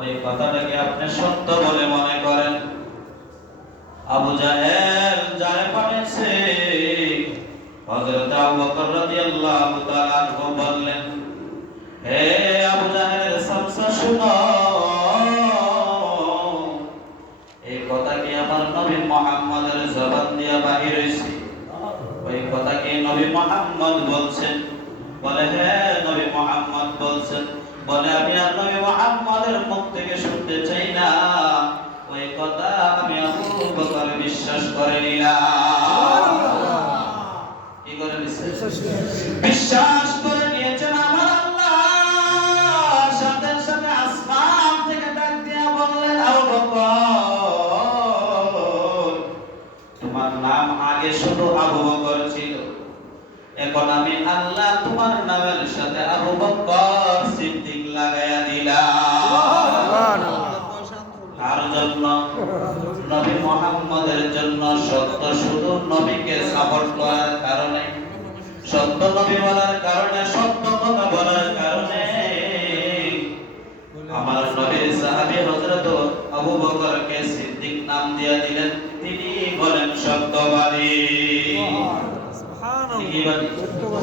ওই কথাটাকে আপনি সত্য বলে মনে করেন। আবু জাহেল যারে পাঠিয়েছে, হযরত আবু বকর রাদিয়াল্লাহু তাআলা বললেন মুহাম্মদের মুখ থেকে শুনতে চাই না। ওই কথা আমি আবু বকর বিশ্বাস করে নিলাম। কি করে বিশ্বাস? বিশ্বাস করে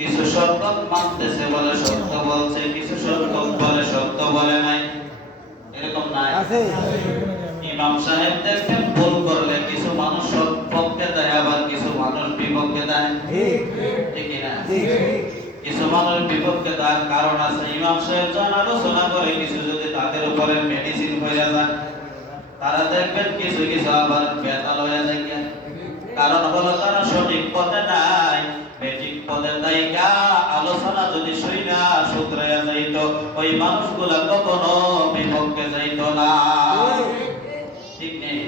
কিছু সত্য মানতেছে বলে সত্য বলছে কিছু সত্য বলে সত্য বলে নাই। এরকম নাই। ইমাম সাহেব দেখবেন ভুল করলে কিছু মানুষ পক্ষে দেয় আবার কিছু মানুষ বিপক্ষে দেয়। ঠিক না? কিছু মানুষ বিপক্ষে দেওয়ার কারণ আছে। ইমাম সাহেব যখন আলোচনা করে কিছু যদি তাদের উপরে মেডিসিন হয়ে যায় তারা দেখবেন কিছু কিছু আবার বেতাল হয়ে যায়। কারণ হলো তারা সঠিক পথে নাই। পথে দায়িকা আলোচনা যদি শুইনা শুধরাইয়া যাইত। ওই মানুষগুলা কখনো বিপক্ষে যাইত না। ঠিক নেই?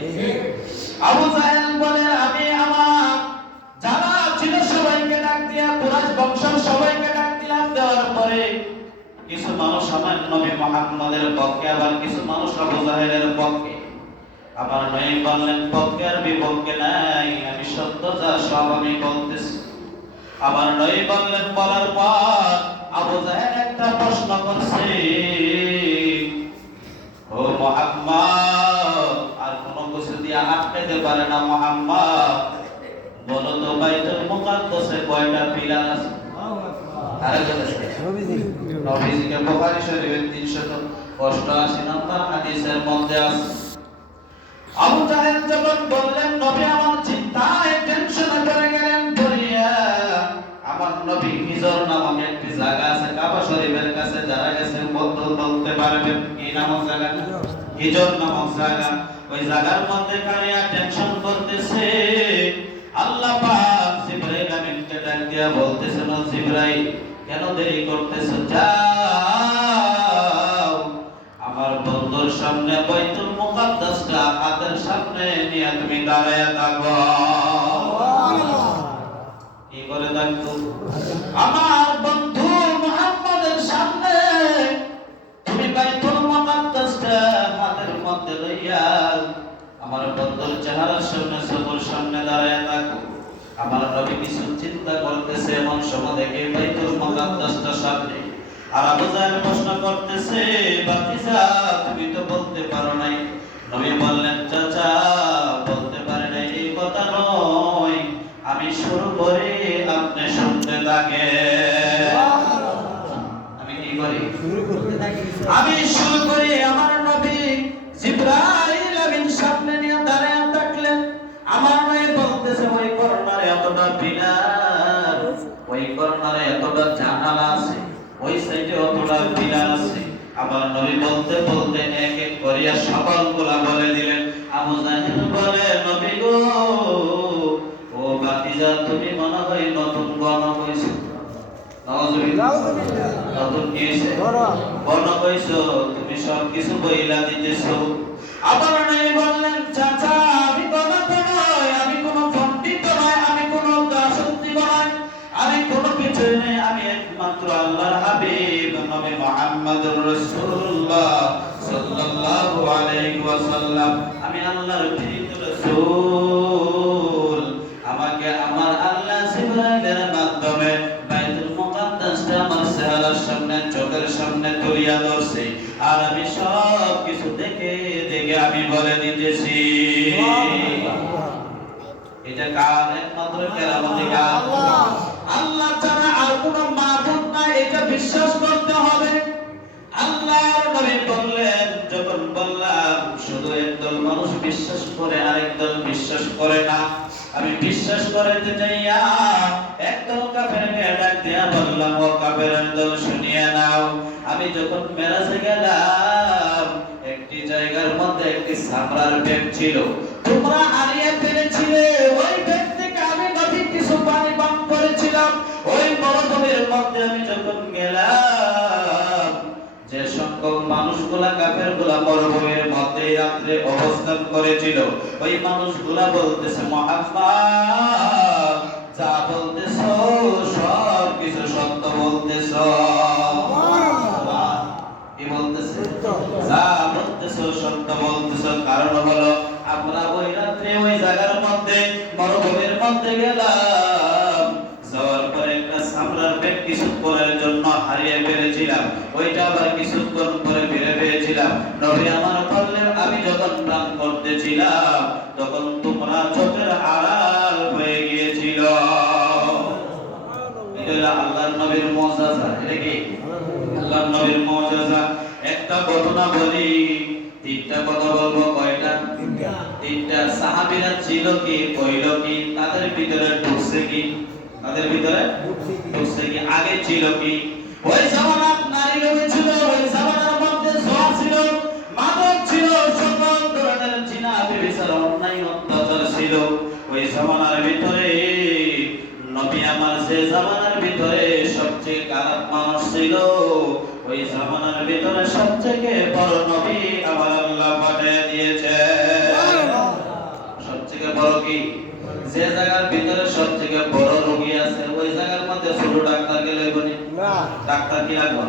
আবু জাহেল বলে, আমি আমার যারা ছিল সবাইকে ডাক দিয়া, কুরাইশ বংশের সবাইকে ডাক দিলাম, দেওয়ার পরে কিছু মানুষ আমার নবী মুহাম্মদের পক্ষে, আবার কিছু মানুষ আবু জাহেলের পক্ষে। আমার নয় বললেন, পক্ষে আর বিপক্ষে নাই, আমি সত্য যা সব আমি বলতেছি। আমার নয় বললেন বলার পর আবু জাহেল একটা প্রশ্ন করছে। ও মোহাম্মদ আর কোন কিছু দিয়ে আটকাতে পারে না মোহাম্মদ। বলো তো বাইতুল মুকাদ্দাসে কয়টা পিলার আছে? আরেকজন নবীজিকে বুখারী শরীফের 388 নম্বর হাদিসের মধ্যে আছে। আবু জাহেল যখন বললেন নবী আমার চিন্তায় টেনশনে পড়ে গেলেন। নবী হিজর নামক একটি জায়গা আছে কাবা শরীফের কাছে যারা গেছে বলতে বলতে পারবেন কি নামক জায়গা হিজর নামক জায়গা। ওই জায়গার মধ্যে কারিয়া টেনশন করতেছে। আল্লাহ পাক জিবরাইল আমিনকে ডাক দিয়া বলতেছেন জিবরাইল কেন দেরি করতেছো? যাও। আমার বন্ধুর সামনে বাইতুল মুকাদ্দাসটা হাতের সামনে নিয়ে তুমি দাঁড়ায় থাকো। কি করে থাকতো? আমার বন্ধু মুহাম্মাদের সামনে তুমি বাইতুল মুকাদ্দাসটা হাতের মধ্যে লইয়া আমার বন্ধুর চেহারার সামনে সবর সামনে দাঁড়ায় থাকো। আমার নবী কিছু চিন্তা করতেছে, এমন সময় দেখে বাইতুল মুকাদ্দাসটা সামনে আর আবু জাহেল প্রশ্ন করতেছে, বাতিজা, তুমি তো বলতে পারো নাই। করিয়া সকলগুলা বলে দিলেন আবু জাহেল বলে নবী গো। ও বাতিজা তুমি মনে হয় নতুন গণ হইছো নতুন কি হয়েছে? কইছো তুমি সব কিছু বইলা দিতেছো। আবার নাই বললেন, চাচা, আমি নয় আমি কোন পণ্ডিত নয়, আমি কোন দাসত্রী নয়, আমি কোন কিছু নেই, আমি একমাত্র আল্লাহর হাবিব, নবী মুহাম্মদুর রাসূলুল্লাহ। সাল্লাল্লাহু আলাইহি ওয়াসাল্লাম। আমি আল্লাহর প্রিয় রাসূল। আমাকে আমার আল্লাহ জিবরাইলের মাধ্যমে বাইতুল মুকাদ্দাসটা আমার চেহারার সামনে চোখের সামনে তুলিয়া ধরছে। আর আমি সব কিছু দেখে দেখে আমি বলে দিতেছি। এটা কার একমাত্র কেরামতি কার? আল্লাহ। ছাড়া আর কোনো মাবুদ নাই এটা বিশ্বাস করতে হবে। আল্লাহর নবী বিশ্বাস করে আরেক দল বিশ্বাস করে না। আমি বিশ্বাস করতে একদল কাফেরকে ডাক দিয়া বললাম, ও কাফের দল শুনিয়ে নাও। আমি যখন মেরাজে গেলাম, একটি জায়গার মধ্যে একটি সামরার ব্যাগ ছিল। তোমরা হারিয়ে ফেলেছিলে মানুষগুলা মরুভূমির মধ্যে রাত্রে অবস্থান করেছিল। ওই মানুষগুলা বলতেছে, মোহাম্মদ, যা বলতেছ সব কিছু সত্য বলতেছ। কি বলতেছে? যা বলতেছ, সত্য বলতেছ। কারণ হলো, আমরা ওই রাত্রে ওই জায়গার মধ্যে, মরুভূমির মধ্যে গেলাম। যাওয়ার পরে একটা সামরার ব্যাগ কিছুক্ষণের জন্য হারিয়ে ফেলেছিলাম। ওইটা আবার কিছুক্ষণ পরে ফিরে পেয়েছিলাম নবী আমার বললেন আমি যখন প্রাণ করতেছিলাম তখন তোমরা চোখের আড়াল হয়ে গিয়েছিল। এটা আল্লাহর নবীর মুআজিজা এটা কি? আল্লাহর নবীর মুআজিজা একটা ঘটনা বলি তিনটা কথা বলব কয়টা? তিনটা। সাহাবীরা ছিল কি কইল কি তাদের ভিতরে ঢুকছে কি? তাদের ভিতরে ঢুকছে কি? আগে ছিল কি? ওই জামানার যে জামানার ভিতরে সবচেয়ে খারাপ মানুষ ছিল ওই জামানার ভিতরে সবচেয়ে বড় নবী আমার আল্লাহ পাঠিয়ে দিয়েছে। সবচেয়ে বড় কি? যে জায়গার ভিতরে সবচেয়ে বড় রোগী আছে ওই জায়গার মধ্যে ছোট ডাক্তার গেলে বলি ডাক্তার কি লাগবে?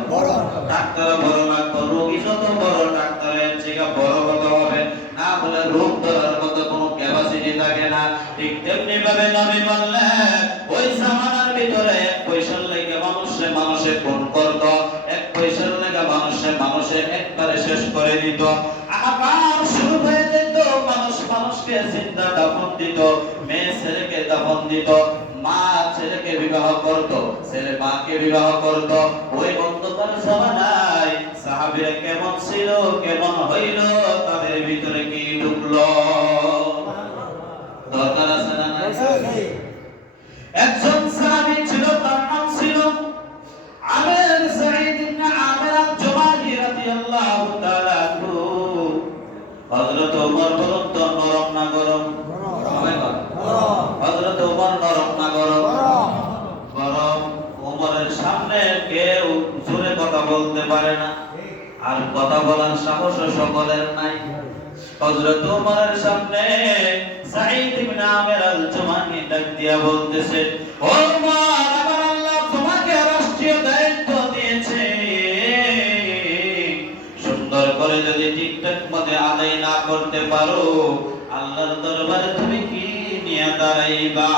ডাক্তার বড় লাগবে রোগী যত বড় ডাক্তারের থেকে বড় কত হবে? না বলে রোগ ধরার মতো কোনো ক্যাপাসিটি থাকে না। ঠিক তেমনি ভাবে নবী বললেন দিত। আবার শুরু হয়ে যেত মানুষ মানুষকে জিন্দা দাফন দিত মেয়ে ছেলেকে দাফন দিত মা ছেলেকে বিবাহ করত ছেলে মাকে বিবাহ করত। ওই অন্ধকার জামানায় সাহাবীরা কেমন ছিল কেমন হইল তাদের ভিতরে কি ঢুকলো? দরকার আছে না একজন পারে না। আর কথা বলার সাহস সকলের নাই। হযরত ওমরের সামনে ইবনে আমির আল-জুমাহি ডাক দিয়া বলতেছে ওমর আমার আল্লাহ তোমাকে রাষ্ট্রীয় দায়িত্ব দিয়েছে। সুন্দর করে যদি ঠিকঠাক মতে আদায় না করতে পারো, আল্লাহর দরবারে তুমি কি নিয়ে দাঁড়াইবা?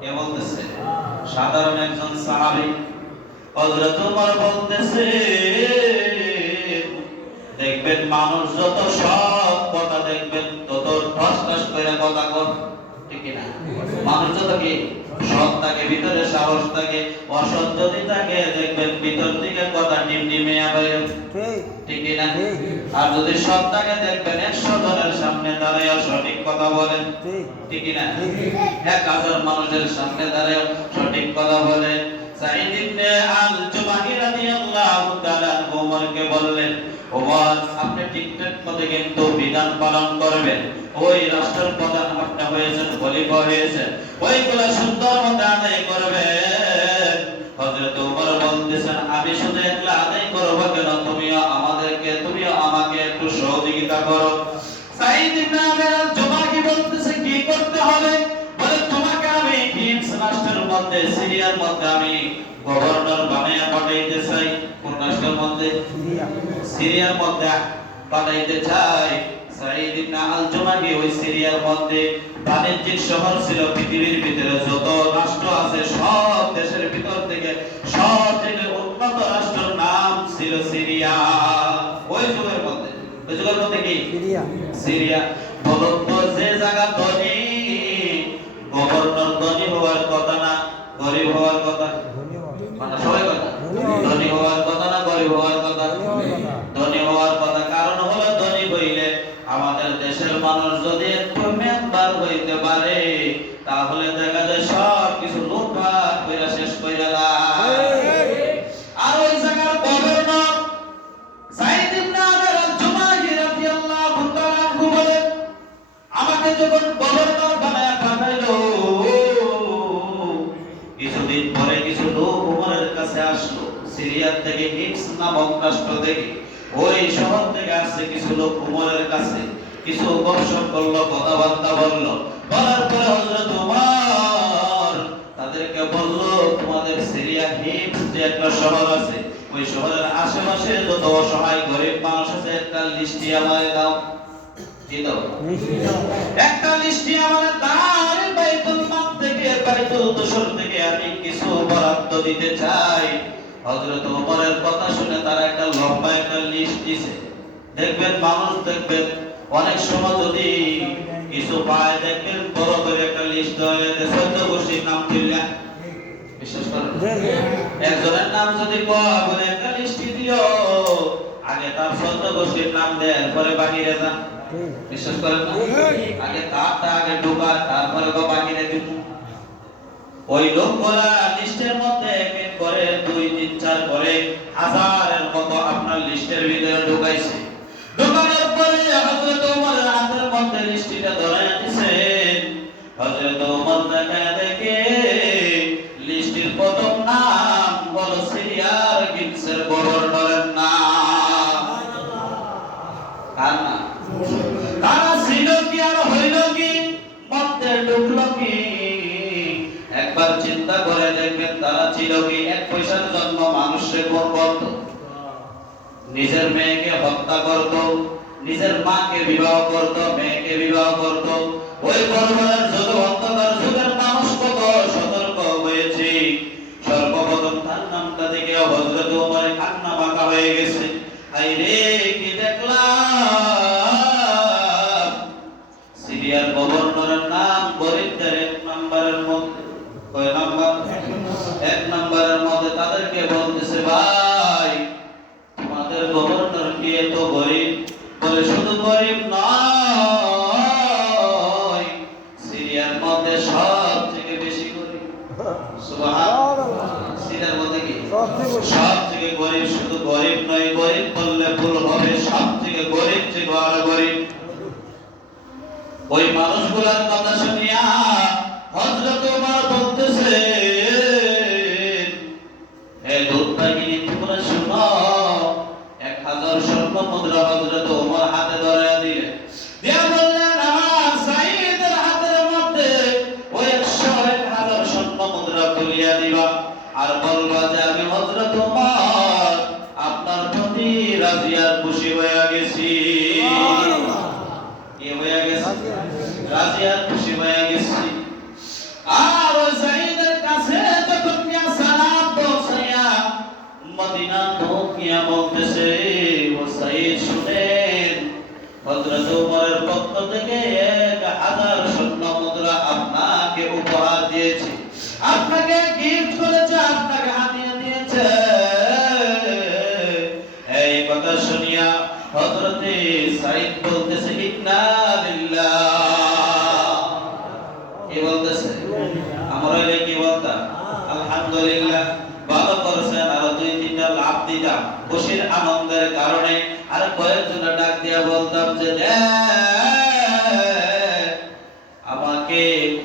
কে বলতেছে, সাধারণ একজন সাহাবী হযরত ওমর বলতেছে দেখবেন মানুষ যত সব কথা দেখবেন তত ঠস ঠস করে কথা কর ঠিক না মানুষ যত কি সৎ থাকে ভিতরে সাহস থাকে অসৎ যদি থাকে দেখবেন ভিতর থেকে কথা ডিম ডিমে আবার ঠিক। না আর যদি সৎ থাকে দেখবেন একশো জনের সামনে দাঁড়ায় সঠিক কথা বলেন। ঠিক। না এক হাজার মানুষের সামনে দাঁড়ায় সঠিক কথা বলে সাইদ ইবনে আল রাদিয়াল্লাহু তাআলা বললেন আপনি কিন্তু বিধান পালন করবেন। ওই প্রধান হয়েছেন, খলিফা হয়েছেন। ওইগুলা সুন্দর মতো আদায় করবেন। হযরত বলতেছেন, আমি শুধু একলা আদায় করব কেন? তুমিও আমাদেরকে, তুমিও আমাকে একটু সহযোগিতা করো। সাইদ ইবনে আমির মধ্যে সিরিয়ার মধ্যে আমি গভর্নর বানাইয়া পাঠাইতে চাই কোন রাষ্ট্রের মধ্যে? সিরিয়ার মধ্যে পাঠাইতে চাই। সাইদ ইবনে আল জুমাহি ওই সিরিয়ার মধ্যে বাণিজ্যিক শহর ছিল পৃথিবীর ভিতরে যত রাষ্ট্র আছে সব দেশের ভিতর থেকে সব থেকে উন্নত রাষ্ট্রের নাম ছিল সিরিয়া। ওই যুগের মধ্যে। ওই যুগের মধ্যে কি? সিরিয়া। বলুন তো যে জায়গা ধনী গভর্নর ধনী হওয়ার কথা না গরিব হওয়ার কথা। মানে সবাই কথা। ধনী হওয়ার কথা না গরিব হওয়ার কথা? রাষ্ট্র থেকে ওই শহর থেকে আসছে কিছু লোক উমরের কাছে। কিছু গবেষণ করল, কথাবার্তা বলল। বলার পরে হযরত উমর তাদেরকে বলল, তোমাদের সিরিয়া হিমস যে একটা শহর আছে, ওই শহরের আশেপাশে যত অসহায় গরিব মানুষ আছে, একটা লিস্টি আমাদের দাও। একটা লিস্টি আমাদের তার বাইতুল মাল থেকে, বাইতুল দোসর থেকে আমি কিছু বরাদ্দ দিতে চাই। হযরত ওমরের কথা শুনে তারা একটা লম্বা একটা লিস্ট দিছে। দেখবেন মানুষ দেখবেন অনেক সময় যদি কিছু পায় দেখবেন বড় করে একটা লিস্ট দেওয়া হয়েছে চোদ্দ গোষ্ঠীর নাম দিল্লা বিশ্বাস করেন? একজনের নাম যদি বলে একটা লিস্টি দিও আগে তার চোদ্দ গোষ্ঠীর নাম দেন পরে বাহিরে যান। বিশ্বাস করেন না? আগে তারটা আগে ঢোকা তারপরে তো বাকিরে দিব। ওই লোকগুলা লিস্টের মধ্যে এক এক দুই, তিন, চার করে হাজারের মতো আপনার লিস্টের ভিতরে ঢুকাইছে। ঢুকানোর পরে হযরত ওমর হাতের মধ্যে লিস্টটা ধরে দিয়েছেন হযরত ওমর দেখা দেখে লিস্টের প্রথম নিজের মেয়েকে হত্যা করত, নিজের মাকে বিবাহ করত, মেয়েকে বিবাহ করত। ওই পরিবারের যত হত্যাকার, যুগের মানুষ কত সতর্ক হয়েছে। সর্বপ্রথম তার নামটা থেকে হজরত উমরের কান্না বাঁকা হয়ে গেছে। আই রে ওই মানুষগুলার কথা শুনিয়া আপনাকে উপহার দিয়েছি। আপনাকে গিফট করেছে আপনাকে হাতিয়ে দিয়েছে এই কথা শুনিয়া হযরতে সাইদ বলতেছে ইন্না লিল্লাহ। কি বলতেছে? আমরা হইলে কি বলতাম? আলহামদুলিল্লাহ ভালো করেছেন আরও দুই তিনটা লাভ দিতাম। খুশির আনন্দের কারণে আর কয়েকজন ডাক দিয়া বলতাম যে দেখ,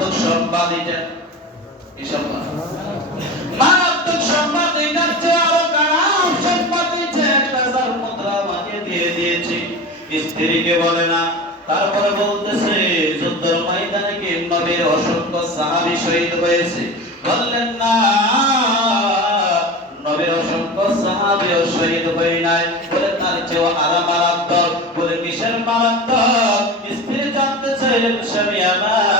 মারাত্মক সংবাদ এটা। কি সংবাদ মারাত্মক সংবাদ এটার চেয়ে আরও খারাপ সংবাদ দিচ্ছে এক মুদ্রা আমাকে দিয়ে দিয়েছি। স্ত্রীকে বলে না, তারপরে বলতেছে, যুদ্ধের ময়দানে কি নবীর অসংখ্য সাহাবী শহীদ হয়েছে? বললেন, না, নবীর অসংখ্য সাহাবীও শহীদ হয়ে নাই। বলে, তার চেয়েও আরও মারাত্মক। বলে, কিসের মারাত্মক? স্ত্রী জানতে চাইলেন, স্বামী আমার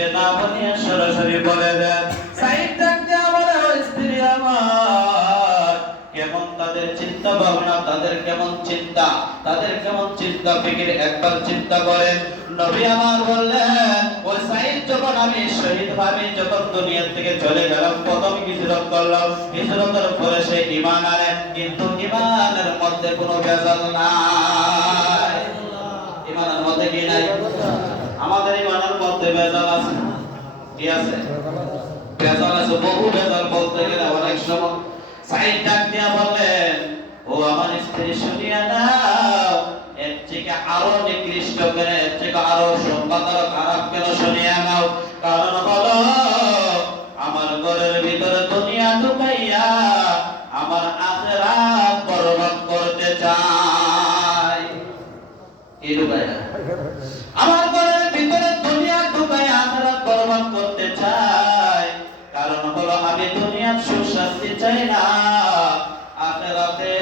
পিছিয়ে না বলিয়া সরাসরি বলে দেন সাইড থাকতে আমার স্ত্রী আমার। কেমন তাদের চিন্তা ভাবনা তাদের কেমন চিন্তা তাদের কেমন চিন্তা ফিকির একবার চিন্তা করেন। নবী আমার বললেন ওই সাইদ যখন আমি শহীদ ভাবে যখন দুনিয়া থেকে চলে গেলাম প্রথম হিজরত করলাম। হিজরতের পরে সে ঈমান আনে কিন্তু ঈমানের মধ্যে কোনো ভেজাল নাই। ঈমানের মধ্যে কি নাই? আমাদের ইমানের মধ্যে ভেজাল আছে। কি আছে? ভেজাল আছে, বহু ভেজাল বলতে গেলে অনেক সময়। সাইড ডাক দিয়া বললেন, ও আমার স্ত্রী শুনিয়া নাও, এর থেকে আরও নিকৃষ্ট কেন এর থেকে আরও সংবাদ আরও খারাপ কেন শুনিয়া নাও। কারণ হলো আমার ঘরের ভিতরে দুনিয়া ঢুকাইয়া আমার আখেরাত বরবাদ করতে চায় কি ঢুকাইয়া? শান্তি চাই না। আখেরাতে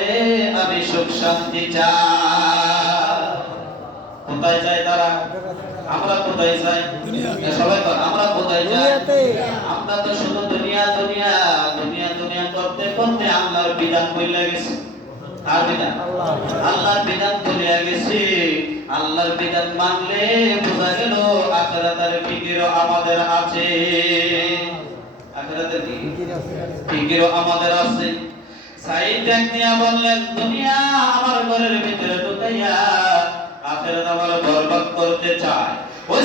আমি সুখ শান্তি চাই। কোথায় চাই তারা? আমরা কোথায় চাই? সবাই বল, আমরা কোথায় চাই? আমরা তো শুধু দুনিয়া দুনিয়া দুনিয়া দুনিয়া করতে করতে আল্লাহর বিধান বইলা গেছে। আর বিধান? আল্লাহর বিধান চলে গেছে। আল্লাহর বিধান মানলে বোঝা গেল আখেরাতের ফিকিরও আমাদের আছে। আখেরাতের কি ফিকিরও আমাদের আছে। ডাক দিয়া বললেন দুনিয়া আমার ঘরের ভিতরে ঢুকাইয়া আখেরাত আমার বরবাদ করতে চায়। ওই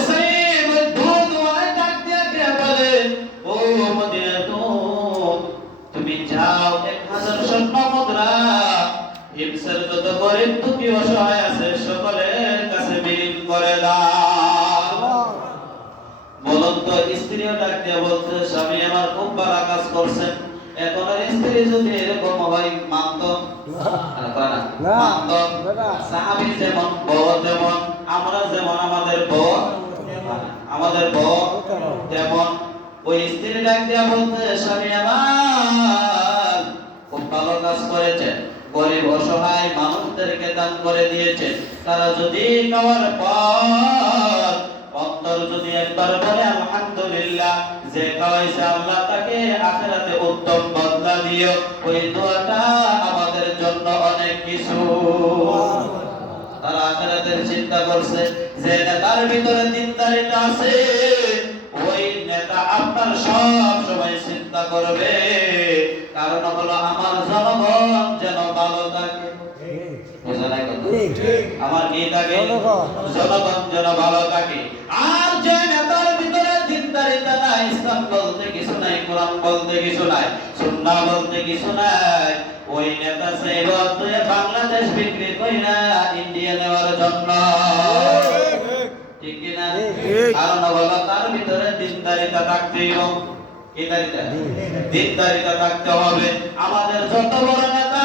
ওয়ালা ডাক দিয়া কে বলে ও মদিনা তুমি যাও এক হাজার স্বর্ণ মুদ্রা হিমসের যত গরিব দুঃখী অসহায় আছে তো স্ত্রীও ডাক দিয়ে বলছে স্বামী আমার খুব ভালো কাজ করছেন। এখন আর স্ত্রী যদি এরকম হয় মানত? মানত। যেমন বউ যেমন আমরা যেমন আমাদের বউ আমাদের বউ তেমন। ওই স্ত্রী ডাক দিয়া বলতে স্বামী আমার খুব ভালো কাজ করেছে গরিব অসহায় মানুষদেরকে দান করে দিয়েছে। তারা যদি খাওয়ার পর অন্তর যদি একবার বলে, আলহামদুলিল্লাহ যে খাওয়াইছে আল্লাহ তাকে আখেরাতে উত্তম বদলা দিও ওই দোয়াটা আমাদের জন্য অনেক কিছু তারা আখেরাতের চিন্তা করছে, যে নেতার ভিতরে আছে, ওই নেতা আপনার সব সময় চিন্তা করবে কারণ হলো আমার জনগণ যেন ভালো থাকে? আমার কি থাকে জনগণ। জনগণ যেন ভালো থাকে। আর যে নেতার ভিতরে চিন্তারিতা নাই ইসলাম বলতে কিছু নাই কোরআন বলতে কিছু নাই সুন্নাহ বলতে কিছু নাই ওই নেতা বাংলাদেশ বিক্রি কইরা ইন্ডিয়া নেওয়ার জন্য। ঠিক কি না ঠিক। কারণ হলো তার ভিতরে চিন্তারিতা থাকতেই হবে। দিনদারিতা থাকতে হবে। আমাদের যত বড় নেতা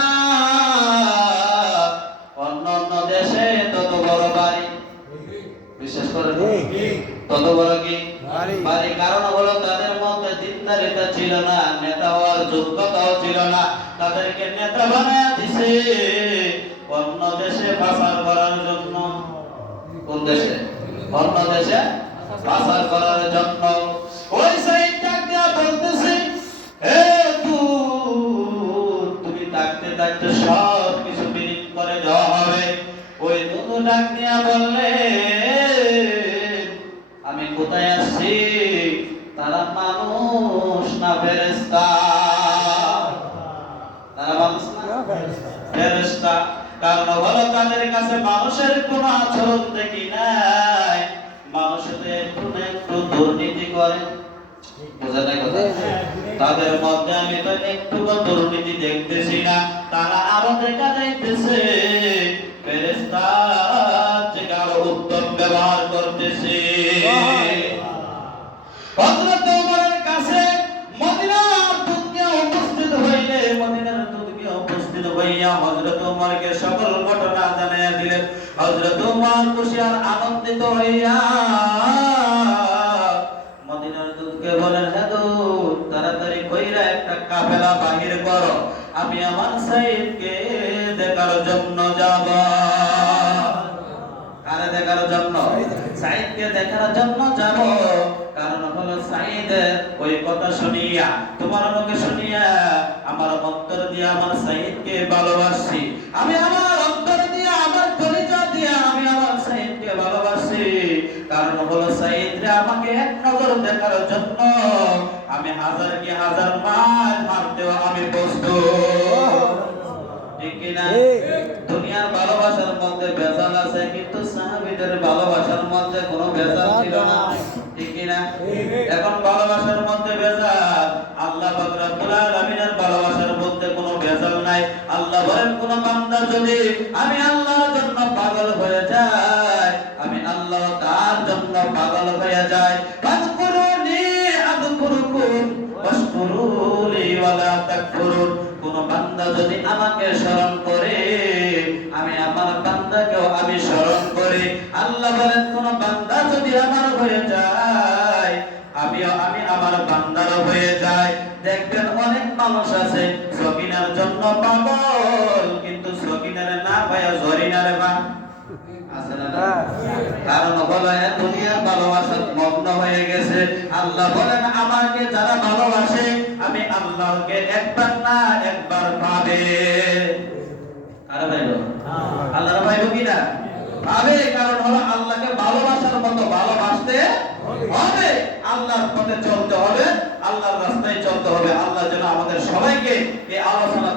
অন্য দেশে তত বড় বাড়ি। বিশেষ করে তত বড় কি? বাড়ি। কারণ হলো তাদের মধ্যে ছিল না নেতা হওয়ার যোগ্যতাও ছিল না। তাদেরকে নেতা বানায় দিছে। অন্য দেশে পাচার করার জন্য। কোন দেশে? অন্য দেশে পাচার করার জন্য। ওই সাইড ডাকিয়া বলতেছে হে তুমি থাকতে থাকতে সব ডাক দিয়া আমি কোথায় আসছি তারা মানুষ না ফেরেস্তা কারণ হলো তাদের কাছে মানুষের কোন আচরণ দেখি নাই। একটু করে। দুর্নীতি দেখতেছি না। তারা আরও দেখা যাইতেছে। উত্তম ব্যবহার করতেছে। তাড়াতাড়ি কইরা একটা কাফেলা বাহির করো। আমি আমার সাইদকে দেখার জন্য যাব। দেখার জন্য। সাইদকে দেখার জন্য যাব। কারণ হলো সাইদের ওই কথা শুনিয়া তোমার মুখে শুনিয়া আমার অন্তর দিয়ে আমার সাইদকে ভালোবাসি। আমি আমার অন্তর দিয়ে আমার পরিচয় দিয়ে আমি আমার সাইদকে ভালোবাসি। কারণ হলো সাইদ রে আমাকে এক নজর দেখার জন্য আমি হাজার কি হাজার মাস মারতেও আমি প্রস্তুত। ঠিক কিনা? দুনিয়ার ভালোবাসার মধ্যে ভেজাল আছে, কিন্তু সাহাবীদের ভালোবাসার মধ্যে কোনো ভেজাল ছিল না। ঠিক কিনা? এখন ভালোবাসার মধ্যে ভেজাল। আল্লাহ পাক আলামিনের ভালোবাসার মধ্যে কোনো ভেজাল নাই। আল্লাহ বলেন, কোন বান্দা যদি আমি আল্লাহর জন্য পাগল হয়ে যায়, আমি আল্লাহ তার জন্য পাগল হয়ে যায়। ফাযকুরুনি আযকুরুকুম ওয়াশকুরুলি ওয়ালা তাকফুরুন। কোন বান্দা যদি আমাকে স্মরণ করে আল্লাহ বলেন কোন বান্দা যদি আমার হয়ে যায় আমিও আমি আমার বান্দার হয়ে যাই। দেখবেন অনেক মানুষ আছে সকিনার জন্য পাগল কিন্তু সকিনারে না পায়া জরিনারে না? কারণ হলো দুনিয়ার ভালোবাসার মগ্ন হয়ে গেছে। আল্লাহ বলেন আমাকে যারা ভালোবাসে আমি আল্লাহকে একবার না একবার পাবে। আরে ভাইবো? আল্লাহর ভাইবো কি না? পাবে কারণ হলো আল্লাহকে ভালোবাসার মতো ভালোবাসতে হবে। আল্লাহর পথে চলতে হবে, আল্লাহর রাস্তায় চলতে হবে। আল্লাহ যেন আমাদের সবাইকে এই আলোচনা